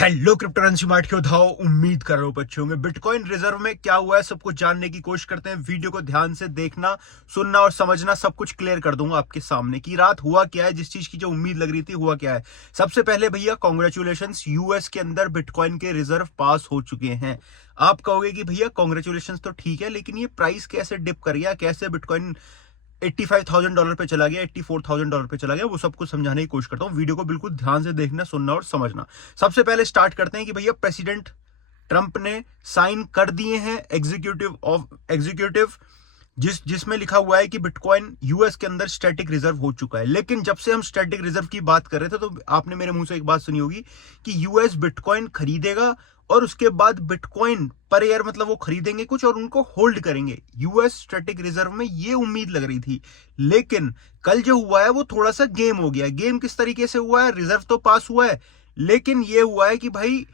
Hello cryptocurrency mart के उठाओ। उम्मीद कर रहा हूं बच्चे होंगे। बिटकॉइन रिजर्व में क्या हुआ है सब कुछ जानने की कोशिश करते हैं। वीडियो को ध्यान से देखना, सुनना और समझना। सब कुछ क्लियर कर दूंगा आपके सामने कि रात हुआ क्या है, जिस चीज की जो उम्मीद लग रही थी हुआ क्या है। सबसे पहले भैया कॉन्ग्रेचुलेशंस, यूएस के अंदर बिटकॉइन के रिजर्व पास हो चुके हैं। आप कहोगे कि भैया कॉन्ग्रेचुलेशंस तो ठीक है, लेकिन ये प्राइस कैसे डिप कर गया, कैसे बिटकॉइन $85,000 पे चला गया, $84,000 पे चला गया, वो सब कुछ समझाने की कोशिश करता हूं। वीडियो को बिल्कुल ध्यान से देखना, सुनना और समझना। सबसे पहले स्टार्ट करते हैं कि भैया प्रेसिडेंट ट्रंप ने साइन कर दिए हैं एग्जीक्यूटिव जिसमें लिखा हुआ है कि बिटकॉइन यूएस के अंदर स्टैटिक रिजर्व हो चुका है। लेकिन जब से हम स्टैटिक रिजर्व की बात कर रहे थे तो आपने मेरे मुंह से एक बात सुनी होगी कि यूएस बिटकॉइन खरीदेगा और उसके बाद बिटकॉइन पर ईयर मतलब वो खरीदेंगे कुछ और उनको होल्ड करेंगे। यूएस स्टैटिक रिजर्व में ये उम्मीद लग रही थी, लेकिन कल जो हुआ है वो थोड़ा सा गेम हो गया। गेम किस तरीके से हुआ है? रिजर्व तो पास हुआ है, लेकिन ये हुआ है कि भाई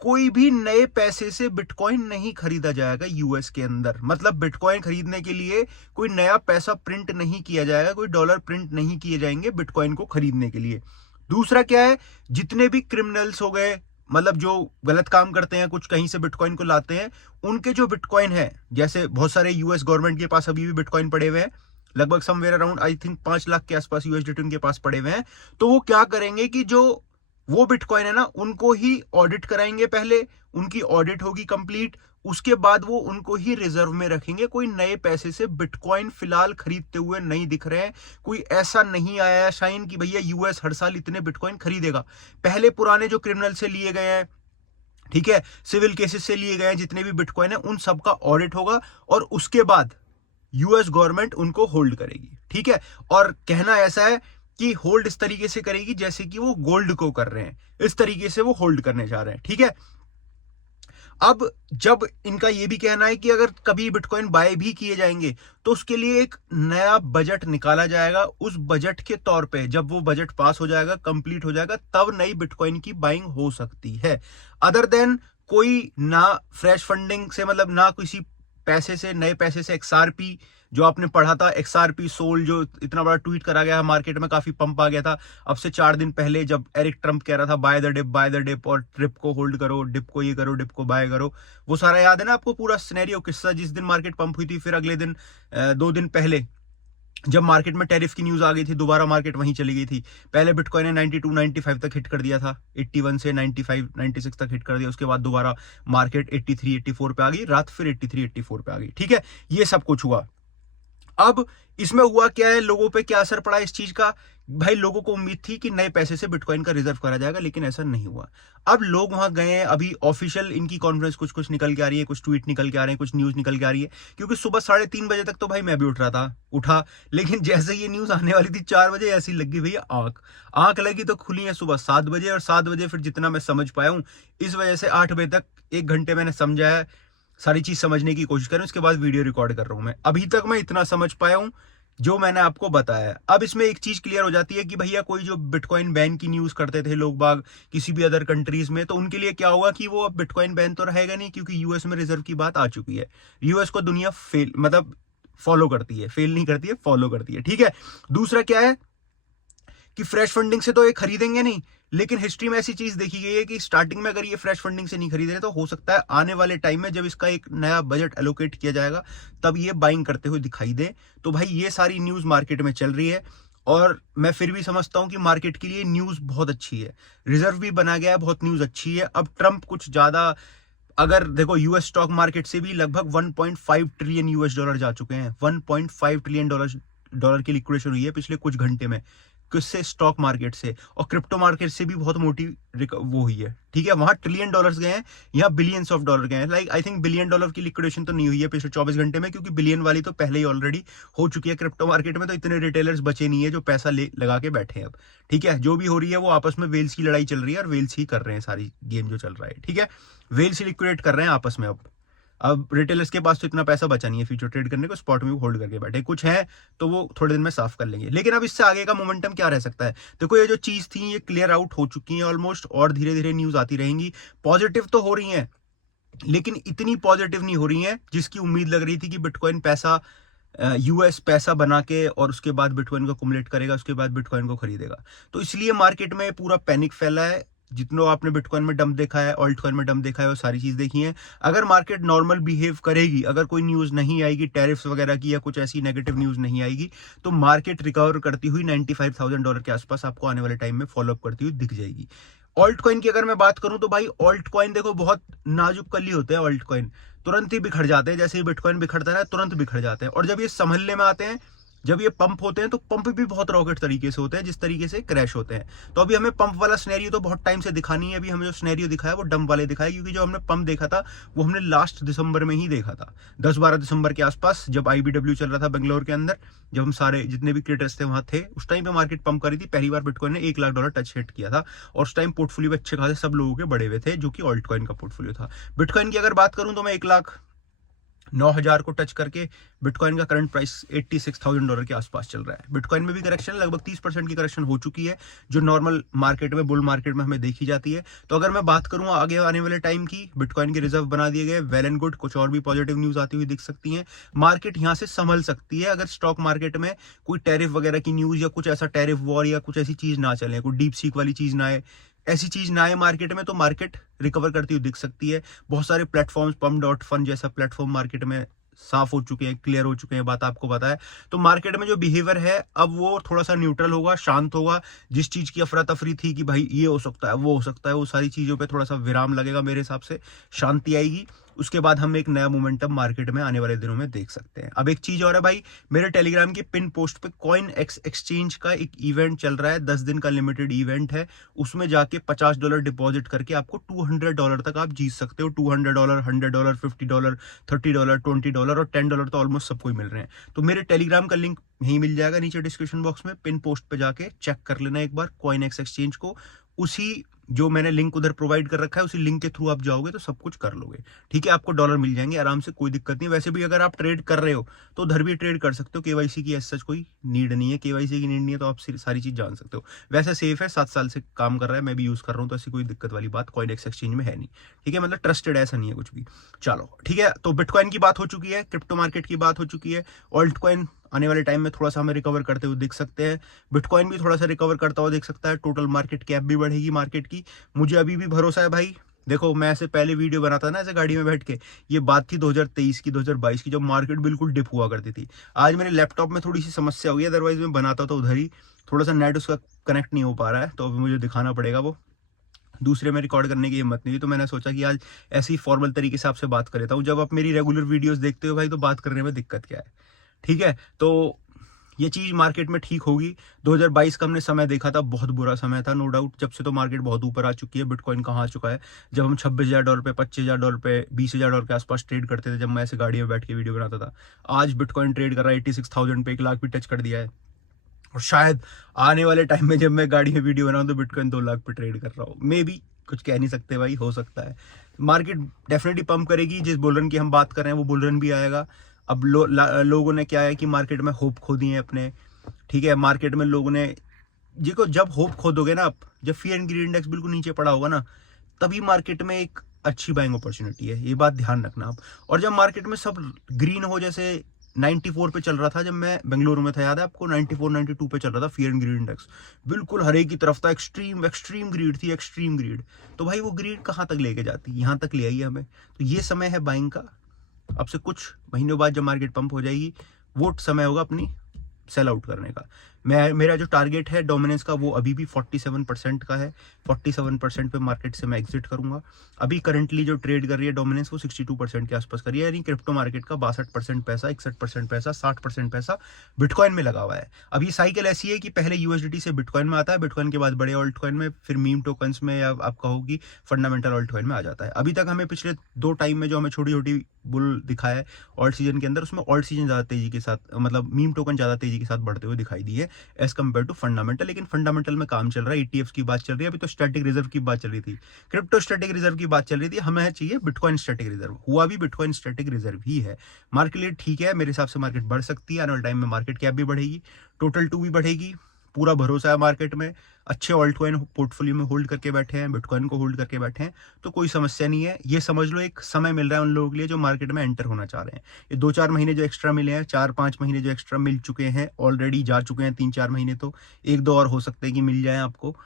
कोई भी नए पैसे से बिटकॉइन नहीं खरीदा जाएगा यूएस के अंदर। मतलब बिटकॉइन खरीदने के लिए कोई नया पैसा प्रिंट नहीं किया जाएगा, कोई डॉलर प्रिंट नहीं किए जाएंगे बिटकॉइन को खरीदने के लिए। दूसरा क्या है, जितने भी क्रिमिनल्स हो गए, मतलब जो गलत काम करते हैं, कुछ कहीं से बिटकॉइन को लाते हैं, उनके जो बिटकॉइन है, जैसे बहुत सारे यूएस गवर्नमेंट के पास अभी भी बिटकॉइन पड़े हुए हैं, लगभग somewhere around I think 5 lakh के आसपास यूएसडीटी उनके पास पड़े हुए हैं। तो वो क्या करेंगे कि जो वो बिटकॉइन है ना, उनको ही ऑडिट कराएंगे। पहले उनकी ऑडिट होगी कंप्लीट, उसके बाद वो उनको ही रिजर्व में रखेंगे। कोई नए पैसे से बिटकॉइन फिलहाल खरीदते हुए नहीं दिख रहे हैं। कोई ऐसा नहीं आया है शाइन कि भैया यूएस हर साल इतने बिटकॉइन खरीदेगा। पहले पुराने जो क्रिमिनल से लिए गए हैं, ठीक है, सिविल केसेस से लिए गए हैं, जितने भी बिटकॉइन है उन सबका ऑडिट होगा और उसके बाद यूएस गवर्नमेंट उनको होल्ड करेगी। ठीक है, और कहना ऐसा है कि होल्ड इस तरीके से करेगी जैसे कि वो गोल्ड को कर रहे हैं, इस तरीके से वो होल्ड करने जा रहे हैं। ठीक है, अब जब इनका ये भी कहना है कि अगर कभी बिटकॉइन बाय भी किए जाएंगे तो उसके लिए एक नया बजट निकाला जाएगा। उस बजट के तौर पे जब वो बजट पास हो जाएगा, कंप्लीट हो जाएगा, तब नई बिटकॉइन की बाइंग हो सकती है। अदर देन कोई ना फ्रेश फंडिंग से, मतलब ना किसी पैसे से, नए पैसे से एक्सआरपी जो आपने पढ़ा था, एक्सआरपी सोल जो इतना बड़ा ट्वीट करा गया मार्केट में, काफी पंप आ गया था अब से 4 दिन पहले, जब एरिक ट्रंप कह रहा था बाय द डिप और ट्रिप को होल्ड करो, डिप को ये करो, डिप को बाय करो। वो सारा याद है ना आपको, पूरा सिनेरियो किस्सा। जिस दिन मार्केट पंप हुई थी, फिर अगले दिन 2 दिन पहले जब मार्केट में टैरिफ की न्यूज आ गई थी, दोबारा मार्केट वहीं चली गई थी। पहले बिटकॉइन ने 92 95 तक हिट कर दिया था, 81 से 95 96 तक हिट कर दिया। उसके बाद दोबारा मार्केट 83 84 पे आ गई, रात फिर 83 84 पे आ गई। ठीक है, ये सब कुछ हुआ। अब इसमें हुआ क्या है, लोगों पे क्या असर पड़ा इस चीज का? भाई लोगों को उम्मीद थी कि नए पैसे से बिटकॉइन का रिजर्व करा जाएगा, लेकिन ऐसा नहीं हुआ। अब लोग वहां गए हैं, अभी ऑफिशियल इनकी कॉन्फ्रेंस कुछ कुछ निकल के आ रही है, कुछ ट्वीट निकल के आ रहे हैं, कुछ न्यूज निकल के आ रही है। क्योंकि सुबह 3:30 बजे तक तो भाई मैं भी उठा, लेकिन जैसे ये न्यूज आने वाली थी 4 बजे, ऐसी लगी भैया आंख आंख लगी तो खुली है सुबह 7 बजे, और 7 बजे फिर जितना मैं समझ पाया हूं, इस वजह से 8 बजे तक 1 घंटे मैंने समझा है, सारी चीज समझने की कोशिश कर रहा हूं। उसके बाद वीडियो रिकॉर्ड कर रहा हूं। मैं अभी तक मैं इतना समझ पाया हूं जो मैंने आपको बताया। अब इसमें एक चीज क्लियर हो जाती है कि भैया कोई जो बिटकॉइन बैन की न्यूज करते थे लोग बाग किसी भी अदर कंट्रीज में, तो उनके लिए क्या होगा कि वो अब बिटकॉइन बैन तो रहेगा नहीं, क्योंकि यूएस में रिजर्व की बात आ चुकी है। यूएस को दुनिया फेल मतलब फॉलो करती है, फेल नहीं करती है, फॉलो करती है। ठीक है, दूसरा क्या है कि फ्रेश फंडिंग से तो ये खरीदेंगे नहीं, लेकिन हिस्ट्री में ऐसी चीज देखी गई है कि स्टार्टिंग में अगर ये फ्रेश फंडिंग से नहीं खरीद रहे तो हो सकता है आने वाले टाइम में जब इसका एक नया बजट एलोकेट किया जाएगा तब ये बाइंग करते हुए दिखाई दे। तो भाई ये सारी न्यूज मार्केट में चल रही है, और मैं फिर भी समझता हूं कि मार्केट के लिए न्यूज बहुत अच्छी है। रिजर्व भी बना गया है, बहुत न्यूज अच्छी है। अब ट्रंप कुछ ज्यादा, अगर देखो यूएस स्टॉक मार्केट से भी लगभग 1.5 ट्रिलियन यूएस डॉलर जा चुके हैं। 1.5 ट्रिलियन डॉलर की लिक्विडेशन हुई है पिछले कुछ घंटे में। किससे? स्टॉक मार्केट से। और क्रिप्टो मार्केट से भी बहुत मोटी वो हुई है। ठीक है, वहां ट्रिलियन डॉलर्स गए हैं, यहाँ बिलियंस ऑफ डॉलर गए हैं। Like I think billion dollar की लिक्विडेशन तो नहीं हुई है पिछले 24 घंटे में, क्योंकि बिलियन वाली तो पहले ही ऑलरेडी हो चुकी है क्रिप्टो मार्केट में। तो इतने रिटेलर्स बचे नहीं है जो पैसा लगा के बैठे हैं अब। ठीक है, जो भी हो रही है वो आपस में वेल्स की लड़ाई चल रही है, और वेल्स ही कर रहे हैं सारी गेम जो चल रहा है। ठीक है, वेल्स ही लिक्विडेट कर रहे हैं आपस में। अब रिटेलर्स के पास तो इतना पैसा बचा नहीं है फ्यूचर ट्रेड करने को, स्पॉट में भी होल्ड करके बैठे कुछ है, तो वो थोड़े दिन में साफ कर लेंगे। लेकिन अब इससे आगे का मोमेंटम क्या रह सकता है? देखो ये जो चीज थी ये क्लियर आउट हो चुकी है ऑलमोस्ट, और धीरे धीरे न्यूज आती रहेंगी। पॉजिटिव तो हो रही है, लेकिन इतनी पॉजिटिव नहीं हो रही है जिसकी उम्मीद लग रही थी कि बिटकॉइन पैसा, यूएस पैसा बना के और उसके बाद बिटकॉइन को कुमुलेट करेगा, उसके बाद बिटकॉइन को खरीदेगा। तो इसलिए मार्केट में पूरा पैनिक फैला है। जितनों आपने बिटकॉइन में डंप देखा है, ऑल्ट कॉइन में डंप देखा है, वो सारी चीज देखी है। अगर मार्केट नॉर्मल बिहेव करेगी, अगर कोई न्यूज नहीं आएगी टैरिफ्स वगैरह की या कुछ ऐसी नेगेटिव न्यूज नहीं आएगी, तो मार्केट रिकवर करती हुई $95,000 के आसपास आपको आने वाले टाइम में फॉलोअप करती हुई दिख जाएगी। ऑल्ट कॉइन की अगर मैं बात करूं तो भाई ऑल्ट कॉइन देखो बहुत नाजुक कली होते हैं। ऑल्ट कॉइन तुरंत ही बिखर जाते हैं, जैसे ही बिटकॉइन बिखरता है तुरंत बिखर जाते हैं। और जब ये संभलने में आते हैं, जब ये पंप होते हैं, तो पंप भी बहुत रॉकेट तरीके से होते हैं, जिस तरीके से क्रैश होते हैं। तो अभी हमें पंप वाला सिनेरियो तो बहुत टाइम से दिखानी है। अभी हमें जो सिनेरियो दिखाया वो डंप वाले दिखाया, क्योंकि जो हमने पंप देखा था वो हमने लास्ट दिसंबर में ही देखा था, 10-12 दिसंबर के आसपास, जब IBW चल रहा था बेंगलोर के अंदर, जब हम सारे जितने भी क्रिएटर्स थे वहां थे, उस टाइम पे मार्केट पंप करी थी। पहली बार बिटकॉइन ने $1 लाख टच हिट किया था, और उस टाइम पोर्टफोलियो अच्छे खासे सब लोगों के बड़े हुए थे, जो कि ऑल्ट कॉइन का पोर्टफोलियो था। बिटकॉइन की अगर बात करूं तो मैं 1,09,000 को टच करके बिटकॉइन का करंट प्राइस $86,000 के आसपास चल रहा है। बिटकॉइन में भी करेक्शन लगभग 30% की करेक्शन हो चुकी है, जो नॉर्मल मार्केट में, बुल मार्केट में हमें देखी जाती है। तो अगर मैं बात करूं आगे आने वाले टाइम की, बिटकॉइन के रिजर्व बना दिए गए, वेल एंड गुड। कुछ और भी पॉजिटिव न्यूज आती हुई दिख सकती है। मार्केट यहां से संभल सकती है अगर स्टॉक मार्केट में कोई टैरिफ वगैरह की न्यूज या कुछ ऐसा टैरिफ वॉर या कुछ ऐसी चीज ना चले, कोई डीप सीक वाली चीज ना आए, ऐसी चीज ना आए मार्केट में, तो मार्केट रिकवर करती हुई दिख सकती है। बहुत सारे प्लेटफॉर्म्स, pump.fun जैसा प्लेटफॉर्म मार्केट में साफ हो चुके हैं, क्लियर हो चुके हैं, बात आपको पता है। तो मार्केट में जो बिहेवियर है अब वो थोड़ा सा न्यूट्रल होगा, शांत होगा। जिस चीज की अफरा तफरी थी कि भाई ये हो सकता है, वो हो सकता है, वो सारी चीजों पे थोड़ा सा विराम लगेगा मेरे हिसाब से, शांति आएगी। उसके बाद हम एक नया मोमेंटम मार्केट में आने वाले दिनों में देख सकते हैं। अब एक चीज और है भाई, मेरे टेलीग्राम की पिन पोस्ट पे कॉइन एक्सचेंज का एक इवेंट चल रहा है, 10 दिन का लिमिटेड इवेंट है। उसमें जाके $50 डिपॉजिट करके आपको $200 तक आप जीत सकते हो। $200, $100, $50, $30, $20 और $10 तो ऑलमोस्ट सबको ही मिल रहे हैं। तो मेरे टेलीग्राम का लिंक यहीं मिल जाएगा नीचे डिस्क्रिप्शन बॉक्स में, पिन पोस्ट पे जाके चेक कर लेना एक बार कॉइन एक्सचेंज को। उसी जो मैंने लिंक उधर प्रोवाइड कर रखा है, उसी लिंक के थ्रू आप जाओगे तो सब कुछ कर लोगे, ठीक है। आपको डॉलर मिल जाएंगे आराम से, कोई दिक्कत नहीं। वैसे भी अगर आप ट्रेड कर रहे हो तो उधर भी ट्रेड कर सकते हो। केवाईसी की ऐसा कोई नीड नहीं है, केवाईसी की नीड नहीं है, तो आप सारी चीज जान सकते हो। वैसे सेफ है, 7 साल से काम कर रहा है, मैं भी यूज कर रहा हूँ, तो ऐसी कोई दिक्कत वाली बात कॉइन एक्सचेंज में है नहीं, ठीक है। मतलब ट्रस्टेड ऐसा नहीं है कुछ भी। चलो ठीक है, तो बिटकॉइन की बात हो चुकी है, क्रिप्टो मार्केट की बात हो चुकी है। ऑल्ट कॉइन आने वाले टाइम में थोड़ा सा हमें रिकवर करते हुए दिख सकते हैं। बिटकॉइन भी थोड़ा सा रिकवर करता हुआ दिख सकता है। टोटल मार्केट कैप भी बढ़ेगी मार्केट की, मुझे अभी भी भरोसा है भाई। देखो मैं ऐसे पहले वीडियो बनाता था ना, ऐसे गाड़ी में बैठ के, ये बात थी 2023 की, 2022 की, जब मार्केट बिल्कुल डिप हुआ करती थी। आज मेरे लैपटॉप में थोड़ी सी समस्या हुई है, अदरवाइज मैं बनाता तो उधर ही, थोड़ा सा नेट उसका कनेक्ट नहीं हो पा रहा है, तो अभी मुझे दिखाना पड़ेगा वो। दूसरे में रिकॉर्ड करने की हिम्मत नहीं थी, तो मैंने सोचा कि आज ऐसी फॉर्मल तरीके से आपसे बात कर लेता हूँ। जब आप मेरी रेगुलर वीडियोस देखते हो भाई, तो बात करने में दिक्कत क्या है, ठीक है। तो ये चीज मार्केट में ठीक होगी। 2022 का हमने समय देखा था, बहुत बुरा समय था नो डाउट। जब से तो मार्केट बहुत ऊपर आ चुकी है। बिटकॉइन कहाँ आ चुका है, जब हम $26,000 पे, $25,000 पे, $20,000 के आसपास ट्रेड करते थे, जब मैं ऐसे गाड़ी में बैठ के वीडियो बनाता था, आज बिटकॉइन ट्रेड कर रहा है 86,000 पे, 1 लाख भी टच कर दिया है। और शायद आने वाले टाइम में जब मैं गाड़ी में वीडियो बनाऊं तो बिटकॉइन 2 लाख पे ट्रेड कर रहा हूँ, मे बी, कुछ कह नहीं सकते भाई, हो सकता है। मार्केट डेफिनेटली पंप करेगी, जिस बुल रन की हम बात कर रहे हैं वो बुल रन भी आएगा। अब लोगों ने क्या है कि मार्केट में होप खो दिए अपने, ठीक है। मार्केट में लोगों ने, देखो जब होप खो दोगे ना आप, जब फियर एंड ग्रीड इंडेक्स बिल्कुल नीचे पड़ा होगा ना, तभी मार्केट में एक अच्छी बाइंग अपॉर्चुनिटी है, ये बात ध्यान रखना आप। और जब मार्केट में सब ग्रीन हो, जैसे 94 पे चल रहा था जब मैं बेंगलुरु में था, याद है आपको, 94 92 पे चल रहा था फियर एंड ग्रीड इंडेक्स, बिल्कुल हरे की तरफ था, एक्सट्रीम एक्सट्रीम ग्रीड थी, एक्सट्रीम ग्रीड। तो भाई वो ग्रीड कहाँ तक लेके जाती, यहाँ तक ले आई हमें। तो ये समय है बाइंग का। अब से कुछ महीनों बाद जब मार्केट पंप हो जाएगी, वो समय होगा अपनी सेल आउट करने का। मेरा जो टारगेट है डोमिनेंस का, वो अभी भी 47% का है। 47% पे मार्केट से मैं एग्जिट करूंगा। अभी करंटली जो ट्रेड कर रही है डोमिनेंस, वो 62% के आसपास कर रही है, यानी क्रिप्टो मार्केट का 62% पैसा, 61% पैसा, 60% पैसा बिटकॉइन में लगा हुआ है। अब ये साइकिल ऐसी है कि पहले यूएसडीटी से बिटकॉइन में आता है, बिटकॉइन के बाद बड़े ऑल्ट कॉइन में, फिर मीम टोकन्स में, या आप कहो कि फंडामेंटल ऑल्ट कॉइन में आ जाता है। अभी तक हमें पिछले 2 टाइम में जो हमें छोटी छोटी बुल दिखा है ऑल्ट सीजन के अंदर, उसमें ऑल्ट सीजन ज्यादा तेजी के साथ, मतलब मीम टोकन ज्यादा तेजी के साथ बढ़ते हुए दिखाई दी है एज कम्पेयर टू फंडामेंटल। लेकिन फंडामेंटल में काम चल रहा है, ईटीएफ की बात चल रही है, अभी तो स्टैटिक रिजर्व की बात चल रही थी, क्रिप्टो स्टैटिक रिजर्व की बात चल रही थी, हमें चाहिए बिटकॉइन स्टैटिक रिजर्व। हुआ भी बिटकॉइन स्टैटिक रिजर्व ही है। मार्केट लिए ठीक है, मेरे हिसाब से मार्केट बढ़ सकती है, आने वाले टाइम में मार्केट कैप भी बढ़ेगी, टोटल 2 भी बढ़ेगी, पूरा भरोसा है मार्केट में। अच्छे ऑल्ट कॉइन पोर्टफोलियो में होल्ड करके बैठे हैं, बिटकॉइन को होल्ड करके बैठे हैं, तो कोई समस्या नहीं है। ये समझ लो एक समय मिल रहा है उन लोगों के लिए जो मार्केट में एंटर होना चाह रहे हैं। ये 2-4 महीने जो एक्स्ट्रा मिले हैं, 4-5 महीने जो एक्स्ट्रा मिल चुके हैं, ऑलरेडी जा चुके हैं 3-4 महीने, तो 1-2 और हो सकते हैं कि मिल जाए आपको।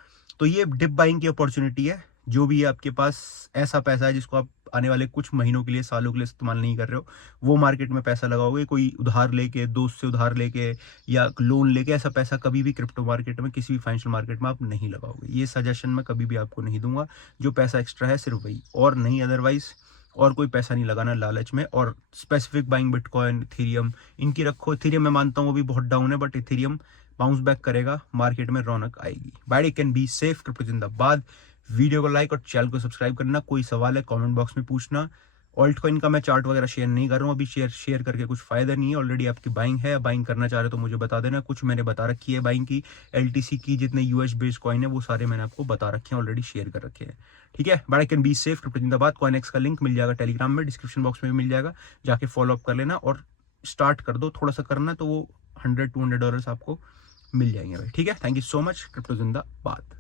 तो ये डिप बाइंग की अपॉर्चुनिटी है। जो भी आपके पास ऐसा पैसा है जिसको आप आने वाले कुछ महीनों के लिए, सालों के लिए इस्तेमाल नहीं कर रहे हो, वो मार्केट में पैसा लगाओगे, कोई उधार लेके, दोस्त से उधार लेके या लोन लेके, ऐसा पैसा कभी भी क्रिप्टो मार्केट में, किसी भी फाइनेंशियल मार्केट में आप नहीं लगाओगे। ये सजेशन मैं कभी भी आपको नहीं दूंगा। जो पैसा एक्स्ट्रा है सिर्फ वही, और नहीं, अदरवाइज और कोई पैसा नहीं लगाना लालच में। और स्पेसिफिक बाइंग बिटकॉइन, इथेरियम, इनकी रखो। इथेरियम मैं मानता हूँ वो भी बहुत डाउन है, बट इथेरियम बाउंस बैक करेगा, मार्केट में रौनक आएगी। By can be safe, crypto जिंदाबाद। वीडियो को लाइक और चैनल को सब्सक्राइब करना। कोई सवाल है कमेंट बॉक्स में पूछना। ऑल्ट कॉइन का मैं चार्ट वगैरह शेयर नहीं कर रहा हूँ अभी, शेयर करके कुछ फायदा नहीं है। ऑलरेडी आपकी बाइंग है, बाइंग करना चाह रहे तो मुझे बता देना। कुछ मैंने बता रखी है बाइंग की, LTC की, जितने यूएस बेस्ड कॉइन है वो सारे मैंने आपको बता रखे हैं, ऑलरेडी शेयर कर रखे हैं। ठीक है, but I can be safe, crypto जिंदाबाद। कॉइनेक्स का लिंक मिल जाएगा टेलीग्राम में, डिस्क्रिप्शन बॉक्स में भी मिल जाएगा, जाके फॉलो अप कर लेना और स्टार्ट कर दो। थोड़ा सा करना तो वो $100-200 आपको मिल जाएंगे भाई। ठीक है, thank you so much, crypto जिंदाबाद।